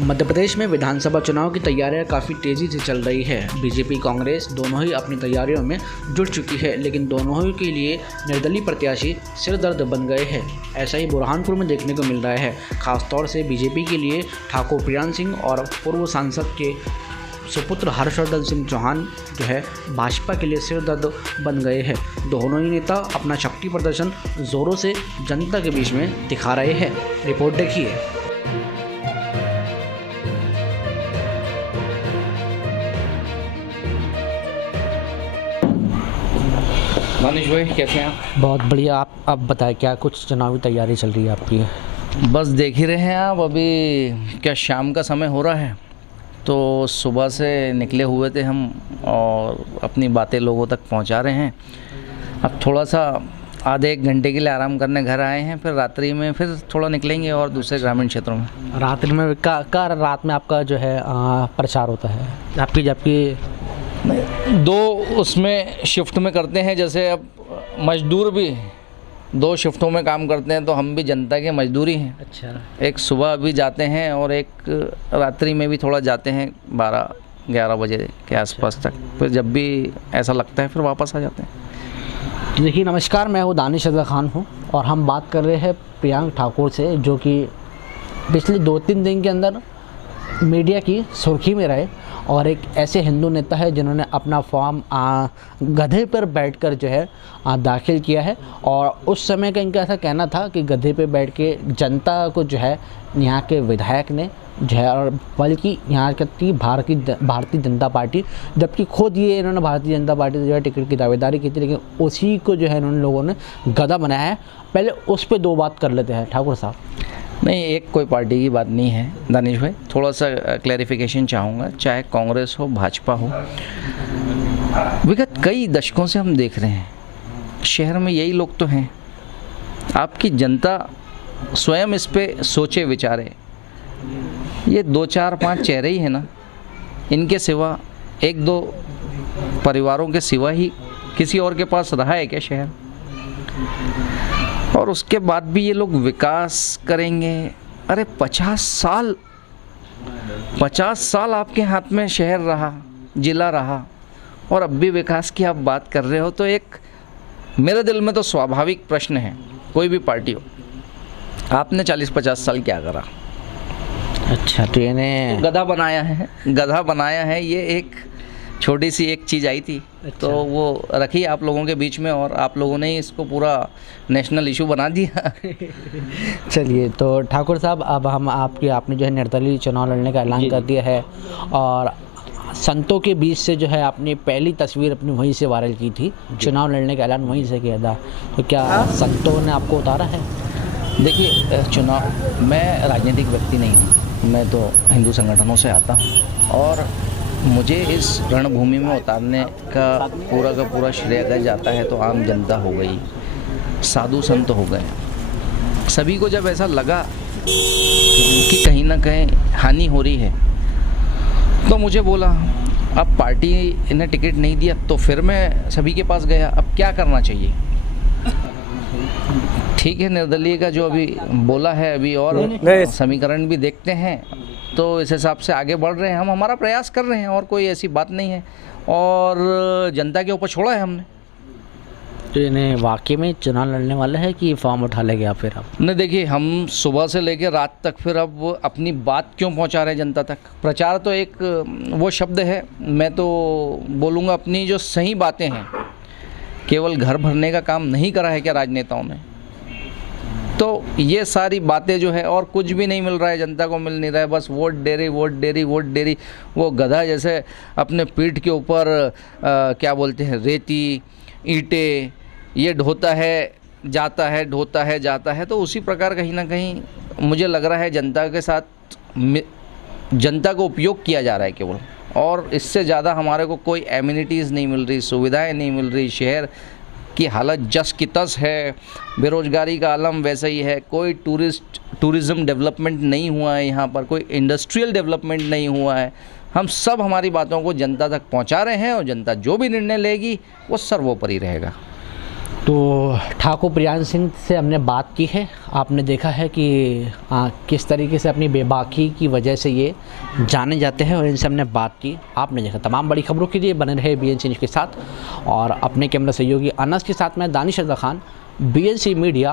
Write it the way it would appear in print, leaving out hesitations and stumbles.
मध्य प्रदेश में विधानसभा चुनाव की तैयारियां काफ़ी तेज़ी से चल रही है। बीजेपी कांग्रेस दोनों ही अपनी तैयारियों में जुट चुकी है, लेकिन दोनों ही के लिए निर्दलीय प्रत्याशी सिरदर्द बन गए हैं। ऐसा ही बुरहानपुर में देखने को मिल रहा है। खासतौर से बीजेपी के लिए ठाकुर प्रियांश सिंह और पूर्व सांसद के सुपुत्र हर्षवर्धन सिंह चौहान जो है भाजपा के लिए सिरदर्द बन गए हैं। दोनों ही नेता अपना शक्ति प्रदर्शन जोरों से जनता के बीच में दिखा रहे हैं। रिपोर्ट देखिए। दानिश भाई कैसे हैं आप? बहुत बढ़िया। आप बताएं, क्या कुछ चुनावी तैयारी चल रही है आपकी? बस देख ही रहे हैं आप, अभी क्या शाम का समय हो रहा है, तो सुबह से निकले हुए थे हम और अपनी बातें लोगों तक पहुंचा रहे हैं। अब थोड़ा सा आधे एक घंटे के लिए आराम करने घर आए हैं, फिर रात्रि में फिर थोड़ा निकलेंगे और दूसरे ग्रामीण क्षेत्रों में। रात्रि में रात में आपका जो है प्रचार होता है जबकि दो उसमें शिफ्ट में करते हैं। जैसे अब मजदूर भी दो शिफ्टों में काम करते हैं, तो हम भी जनता के मजदूरी हैं। अच्छा। एक सुबह भी जाते हैं और एक रात्रि में भी थोड़ा जाते हैं 12-11 बजे के आसपास तक, फिर जब भी ऐसा लगता है फिर वापस आ जाते हैं। देखिए, नमस्कार, मैं हूँ दानिश खान हूँ और हम बात कर रहे हैं प्रियांक ठाकुर से, जो कि पिछले 2-3 दिन के अंदर मीडिया की सुर्खी में रहे और एक ऐसे हिंदू नेता है जिन्होंने अपना फॉर्म गधे पर बैठकर जो है दाखिल किया है। और उस समय का इनका ऐसा कहना था कि गधे पे बैठ के जनता को जो है यहाँ के विधायक ने जो है, और बल्कि यहाँ की भारतीय जनता पार्टी, जबकि खुद ये इन्होंने भारतीय जनता पार्टी से जो है टिकट की दावेदारी की थी, लेकिन उसी को जो है इन्होंने लोगों ने गधा बनाया है। पहले उस पर 2 बात कर लेते हैं ठाकुर साहब। नहीं, एक कोई पार्टी की बात नहीं है दानिश भाई, थोड़ा सा क्लैरिफिकेशन चाहूँगा। चाहे कांग्रेस हो, भाजपा हो, विगत कई दशकों से हम देख रहे हैं शहर में यही लोग तो हैं। आपकी जनता स्वयं इस पे सोचे विचारे। ये 2-4-5 चेहरे ही हैं ना, इनके सिवा 1-2 परिवारों के सिवा ही किसी और के पास रहा है क्या शहर? और उसके बाद भी ये लोग विकास करेंगे। अरे 50 साल आपके हाथ में शहर रहा, जिला रहा, और अब भी विकास की आप बात कर रहे हो, तो एक मेरे दिल में तो स्वाभाविक प्रश्न है, कोई भी पार्टी हो, आपने 40-50 साल क्या करा? अच्छा, तो इन्हें गधा बनाया है। ये एक छोटी सी एक चीज़ आई थी। अच्छा। तो वो रखी आप लोगों के बीच में और आप लोगों ने इसको पूरा नेशनल इशू बना दिया। चलिए, तो ठाकुर साहब, अब हम आपने जो है निर्दलीय चुनाव लड़ने का ऐलान कर दिया है और संतों के बीच से जो है आपने पहली तस्वीर अपनी वहीं से वायरल की थी। चुनाव लड़ने का ऐलान वहीं से किया था, तो क्या संतों ने आपको उतारा है? देखिए, चुनाव, मैं राजनीतिक व्यक्ति नहीं हूँ, मैं तो हिंदू संगठनों से आता हूँ और मुझे इस रणभूमि में उतारने का पूरा श्रेय अगर जाता है तो आम जनता हो गई, साधु संत हो गए। सभी को जब ऐसा लगा कि कहीं ना कहीं हानि हो रही है, तो मुझे बोला, अब पार्टी ने टिकट नहीं दिया, तो फिर मैं सभी के पास गया, अब क्या करना चाहिए? ठीक है, निर्दलीय का जो अभी बोला है, अभी और समीकरण भी देखते हैं, तो इस हिसाब से आगे बढ़ रहे हैं। हम हमारा प्रयास कर रहे हैं और कोई ऐसी बात नहीं है, और जनता के ऊपर छोड़ा है हमने। तो इन्हें वाकई में चुनाव लड़ने वाले हैं कि फॉर्म उठा लेंगे आप फिर? आप नहीं, देखिए, हम सुबह से लेकर रात तक फिर अब अपनी बात क्यों पहुंचा रहे हैं जनता तक? प्रचार तो एक वो शब्द है, मैं तो बोलूँगा अपनी जो सही बातें हैं। केवल घर भरने का काम नहीं करा है क्या राजनेताओं ने? तो ये सारी बातें जो है, और कुछ भी नहीं मिल रहा है, जनता को मिल नहीं रहा है, बस वोट दे रही। वो गधा जैसे अपने पीठ के ऊपर क्या बोलते हैं, रेती, ईंटें, ये ढोता है जाता है, तो उसी प्रकार कहीं ना कहीं मुझे लग रहा है जनता के साथ जनता को उपयोग किया जा रहा है केवल, और इससे ज़्यादा हमारे को कोई एमिनिटीज़ नहीं मिल रही, सुविधाएं नहीं मिल रही। शहर की हालत जस की तस है, बेरोजगारी का आलम वैसा ही है, कोई टूरिज़्म डेवलपमेंट नहीं हुआ है यहाँ पर, कोई इंडस्ट्रियल डेवलपमेंट नहीं हुआ है। हम सब हमारी बातों को जनता तक पहुँचा रहे हैं और जनता जो भी निर्णय लेगी वो सर्वोपरि रहेगा। तो ठाकुर प्रियांक सिंह से हमने बात की है। आपने देखा है कि किस तरीके से अपनी बेबाकी की वजह से ये जाने जाते हैं और इनसे हमने बात की। आपने देखा तमाम बड़ी खबरों के लिए बने रहे BNC न्यूज़ के साथ और अपने कैमरा सहयोगी अनस के साथ मैं दानिश रज़ा खान, BNC मीडिया।